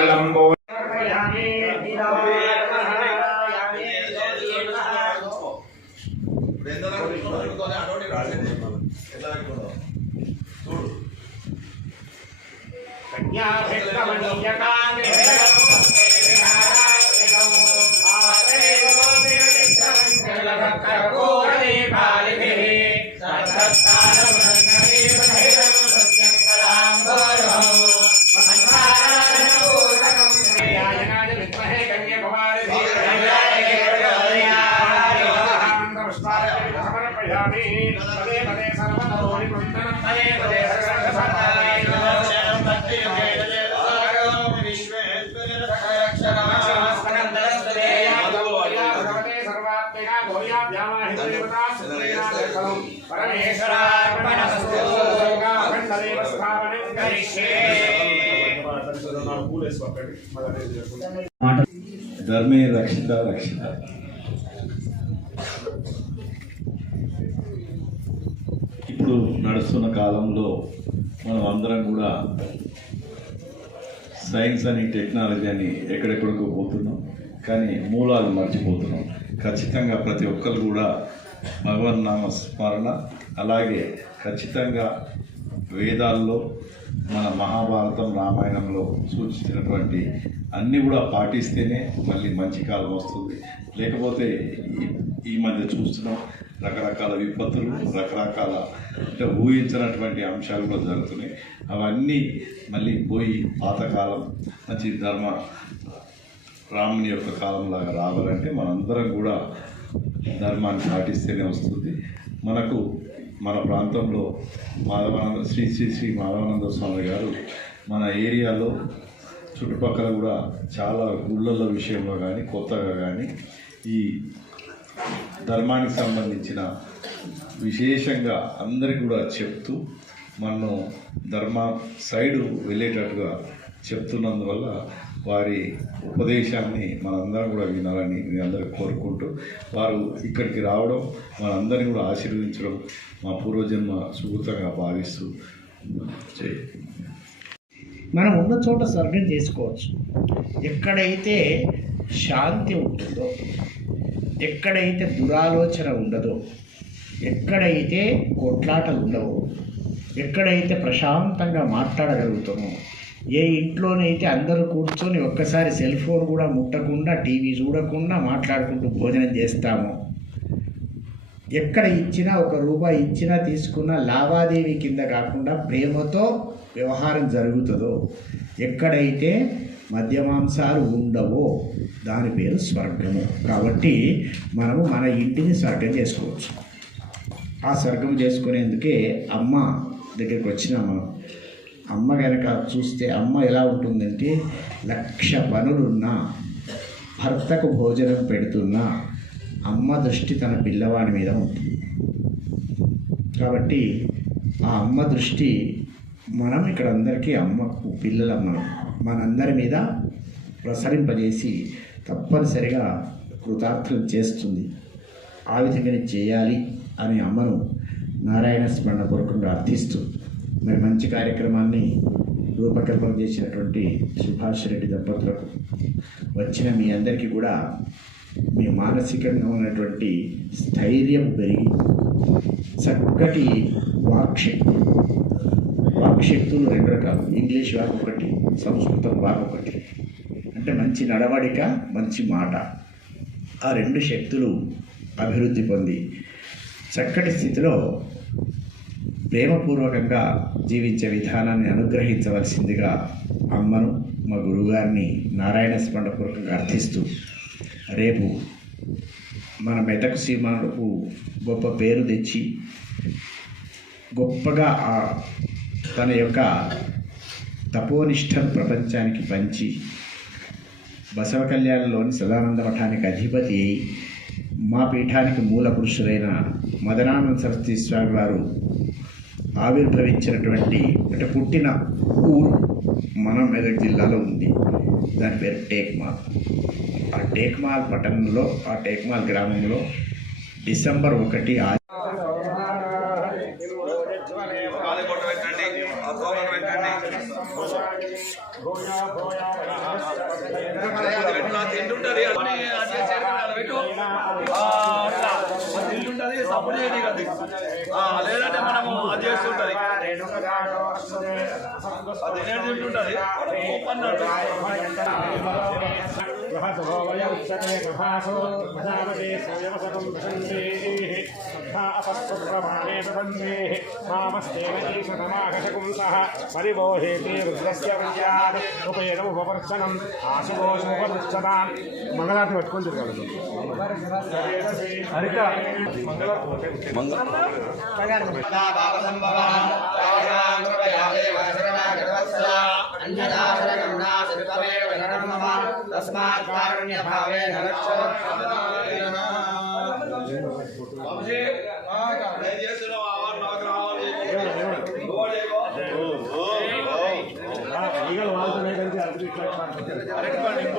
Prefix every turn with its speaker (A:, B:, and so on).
A: నారార్యాయ దాలాధ్యాయ నమశ్యాయ
B: ధర్మే రక్షిత రక్షిత. ఇప్పుడు నడుస్తున్న కాలంలో మనం అందరం కూడా సైన్స్ అని టెక్నాలజీ అని ఎక్కడెక్కడికో పోతున్నాం. కానీ మూలాలు మర్చిపోతున్నాం. ఖచ్చితంగా ప్రతి ఒక్కరు కూడా భగవన్నామ స్మరణ అలాగే ఖచ్చితంగా వేదాల్లో మన మహాభారతం రామాయణంలో సూచించినటువంటి అన్నీ కూడా పాటిస్తేనే మళ్ళీ మంచి కాలం వస్తుంది. లేకపోతే ఈ- మధ్య చూస్తున్నాం రకరకాల విపత్తులు రకరకాల అంటే ఊహించినటువంటి అంశాలు కూడా జరుగుతున్నాయి. అవన్నీ మళ్ళీ పోయి పాతకాలం మంచి ధర్మ రాముని యొక్క కాలంలాగా రావాలంటే మనందరం కూడా ధర్మాన్ని పాటిస్తేనే వస్తుంది. మనకు మన ప్రాంతంలో మాధవానంద శ్రీ శ్రీ శ్రీ మాధవానంద స్వామి గారు మన ఏరియాలో చుట్టుపక్కల కూడా చాలా గుళ్ళల విషయంలో కానీ కొత్తగా కానీ ఈ ధర్మానికి సంబంధించిన విశేషంగా అందరికి కూడా చెప్తూ మనం ధర్మ సైడు వెళ్ళేటట్టుగా చెప్తున్నందువల్ల వారి ఉపదేశాన్ని మనందరం కూడా వినాలని మీ అందరికి కోరుకుంటూ వారు ఇక్కడికి రావడం మనందరినీ కూడా ఆశీర్వదించడం మా పూర్వజన్మ సుకృతంగా భావిస్తూ
C: మనం ఉన్న చోట స్వర్గం చేసుకోవచ్చు. ఎక్కడైతే శాంతి ఉంటుందో ఎక్కడైతే దురాలోచన ఉండదో ఎక్కడైతే కొట్లాటలు ఉండవో ఎక్కడైతే ప్రశాంతంగా మాట్లాడగలుగుతామో ఏ ఇంట్లోనైతే అందరూ కూర్చొని ఒక్కసారి సెల్ ఫోన్ కూడా ముట్టకుండా టీవీ చూడకుండా మాట్లాడుకుంటూ భోజనం చేస్తాము. ఎక్కడ ఇచ్చినా ఒక రూపాయి ఇచ్చినా తీసుకున్న లావాదేవీ కింద కాకుండా ప్రేమతో వ్యవహారం జరుగుతుందో ఎక్కడైతే మద్యమాంసాలు ఉండవో దాని పేరు స్వర్గము. కాబట్టి మనము మన ఇంటిని స్వర్గం చేసుకోవచ్చు. ఆ స్వర్గం చేసుకునేందుకే అమ్మ దగ్గరికి వచ్చినాము. అమ్మ కనుక చూస్తే అమ్మ ఎలా ఉంటుందంటే లక్ష పనులున్నా భర్తకు భోజనం పెడుతున్నా అమ్మ దృష్టి తన పిల్లవాడి మీద ఉంటుంది. కాబట్టి ఆ అమ్మ దృష్టి మనం ఇక్కడ అందరికీ అమ్మకు పిల్లల మనం మనందరి మీద ప్రసరింపజేసి తప్పనిసరిగా కృతార్థులు చేస్తుంది. ఆ విధంగానే చేయాలి అనే అమ్మను నారాయణ స్మరణ కొరకు ప్రార్థిస్తుంది మరి మంచి కార్యక్రమాన్ని రూపకల్పన చేసినటువంటి సుభాష్ రెడ్డి దంపతులకు వచ్చిన మీ అందరికీ కూడా మీ మానసికంగా ఉన్నటువంటి స్థైర్యం పెరిగి చక్కటి వాక్శక్తి వాక్శక్తులు రెండు రకాలు. ఇంగ్లీష్ వాక్ ఒకటి సంస్కృతం వాక్ ఒకటి. అంటే మంచి నడవడిక మంచి మాట. ఆ రెండు శక్తులు అభివృద్ధి పొంది చక్కటి స్థితిలో ప్రేమపూర్వకంగా జీవించే విధానాన్ని అనుగ్రహించవలసిందిగా అమ్మను మా గురువుగారిని నారాయణ స్మరణపూర్వకంగా అర్థిస్తూ రేపు మన మెదక్ సీమకు గొప్ప పేరు తెచ్చి గొప్పగా తన యొక్క తపోనిష్టను ప్రపంచానికి పంచి బసవ కళ్యాణంలోని సదానంద మఠానికి అధిపతి అయి మా పీఠానికి మూల పురుషులైన మదనానంద సరస్వతి స్వామి వారు ఆవిర్భవించినటువంటి అంటే పుట్టిన ఊరు మన మెదక్ జిల్లాలో ఉంది. దాని పేరు టేక్మాల్. ఆ టేక్మాల్ పట్టణంలో ఆ టేక్మాల్ గ్రామంలో డిసెంబర్ ఒకటి ఆ
D: తింటుంటది అని అది చేరుకున్నాడు పెట్టు ఆ, అట్లా అది తింటుంటది సపోర్ట్ చేయని అది లేదంటే మనము అది చేస్తుంటది అది నేను తింటుంటది అన్నట్టు
E: పరిబోధేతి రుద్రస్య విద్యాత్ ఉపేదముపవర్చనం ఆశుభోషముపరుచ్చతాం మంగళారతి పట్టుకొని తిరగాలి. హరిక
A: తస్మాత్ కారుణ్య భావేన రక్షణ
E: ఈగలు వాళ్తున్నాయి కలిసి అభివృద్ధి